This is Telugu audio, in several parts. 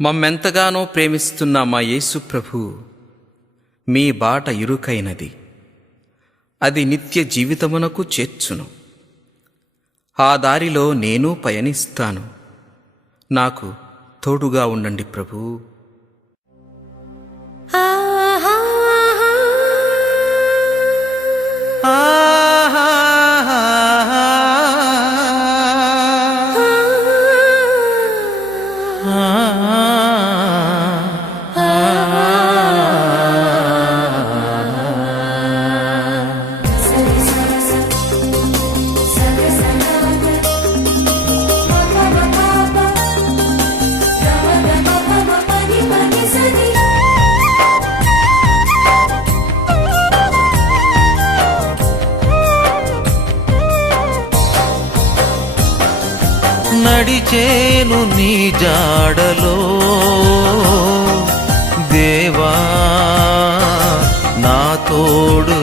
మమ్మెంతగానో ప్రేమిస్తున్న మా యేసు ప్రభు మీ బాట ఇరుకైనది. అది నిత్య జీవితమునకు చేర్చును. ఆ దారిలో నేను పయనిస్తాను. నాకు తోడుగా ఉండండి ప్రభు. నడిచేను నీ జాడలో. దేవా నా తోడు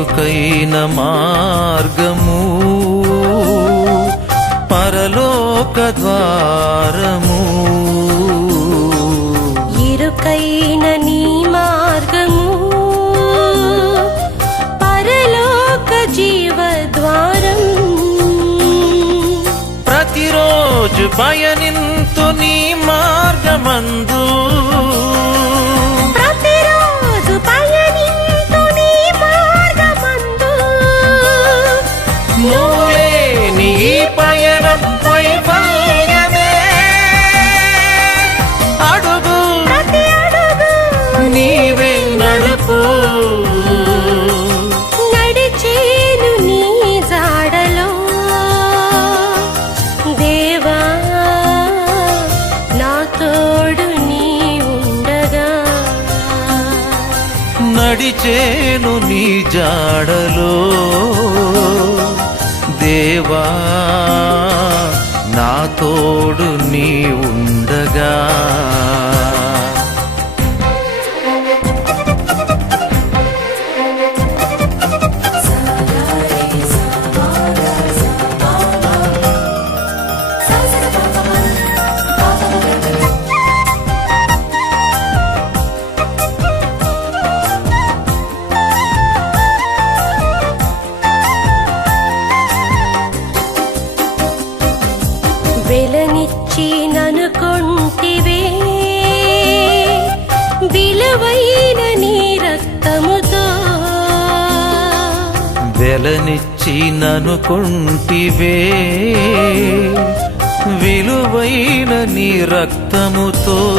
ఇరుకైన మార్గము పరలోక ద్వారము. ఇరుకైన నీ మార్గము పరలోక జీవద్వారం. ప్రతిరోజు పయనింతు నీ మార్గమందు. నడిచేను నీ జాడలో. దేవా తోడు నీ ఉండగా వెలనిచ్చి ననుకొంటివే. విలువైన నీ రక్తముతో. వెలనిచ్చి ననుకుంటివే. విలువైన నీ రక్తముతో.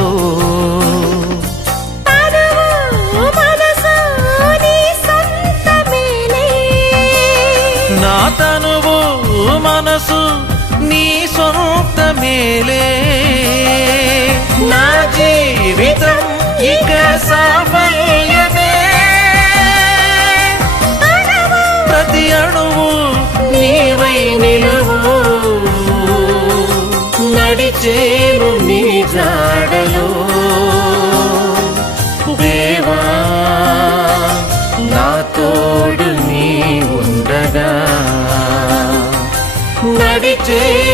నా తనువు మనసు నీ సొంత మేలే నా జీవితం ఇక సాఫల్యమే తనువు ప్రతి అణువు నీవై నిలువు నడిచేను తోడు నీ ఉండగా నడిచే